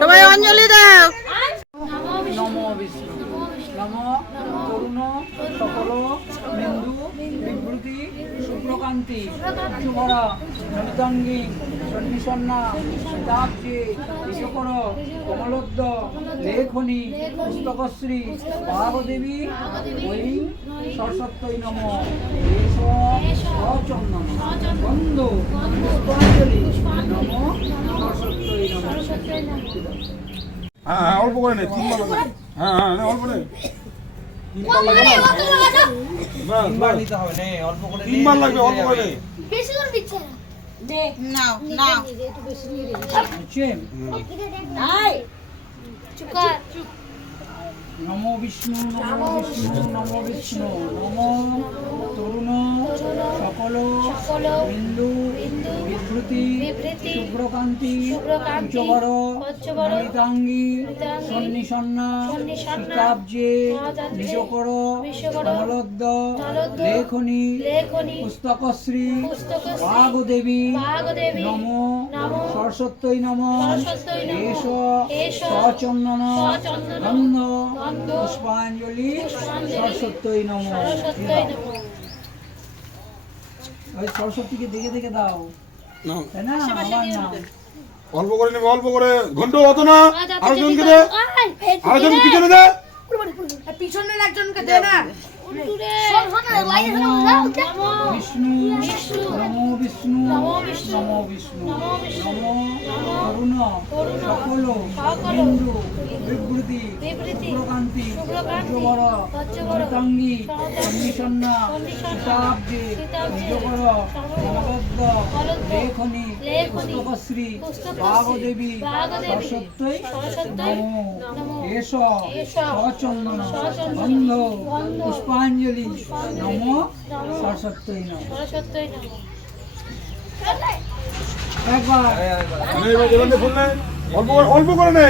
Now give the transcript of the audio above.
সবাই অঞ্জলি দাও। নমো বিষ্ণু নমো তরুণ সকল বিন্দু বিভূতি শুক্লকান্তি শুভর জনিতাঙ্গী সন্নিসন্না সীতাব্জে বিশ্বকর কমলোদ্দ লেখনী পুস্তকশ্রী ভাগদেবী ঐ সরস্বত্যৈ নমঃ সচন্দন বন্ধ পুষ্পাঞ্জলি নমঃ সরস্বত্যৈ নমঃ। হ্যাঁ হ্যাঁ অল্প করে নে, তিনবার লাগবে। হ্যাঁ হ্যাঁ অল্প নে, তিনবার লাগবে না? তিনবার নিতে হবে নে, অল্প করে নে। তিনবার লাগবে, অল্প করে নে। বেশি করে দিচ্ছে না। নাও নাও। হচ্ছে চুপ কর। নমো বিষ্ণু নমো বিষ্ণু নমো বিষ্ণু নমো তরুণ সকল বিন্দু বিভূতি শুভ্রকান্তি উচ্চবর জনিতাঙ্গী সন্নিসন্না সীতাব্জে নিজকর কমলোদ্দ লেখনী পুস্তকশ্রী ভাগদেবী নমো সরস্বত্যৈ নমঃ এষ সচন্দন গন্ধ পুষ্পাঞ্জলি সরস্বত্যৈ নমঃ। ওই সরস্বতীকে দেখে দেখে দাও, নাও। তাই না? আমার নাম অল্প করে নেবে, অল্প করে। ঘন্ট অত না, আরেকজনকে দে, আরেকজনকে পিছনে দে। পিছনের একজনকে দে না। বিষ্ণু নমো বিষ্ণু নমো বিষ্ণু নমো তরুণ সকল বিন্দু বিভূতি শুক্লকান্তি উজ্জ্বল জনিতাঙ্গী সন্নিসন্না সীতাব্জে নিজকর কমলোদ্দ লেখনী পুস্তকশ্রী ভাগদেবী সরস্বত্যৈ নমঃ এষ সচন্দন গন্ধ পুষ্পাঞ্জলি নমঃ সরস্বত্যৈ নমঃ। একবার নে, এবার ফুল নে, অল্প করে নে।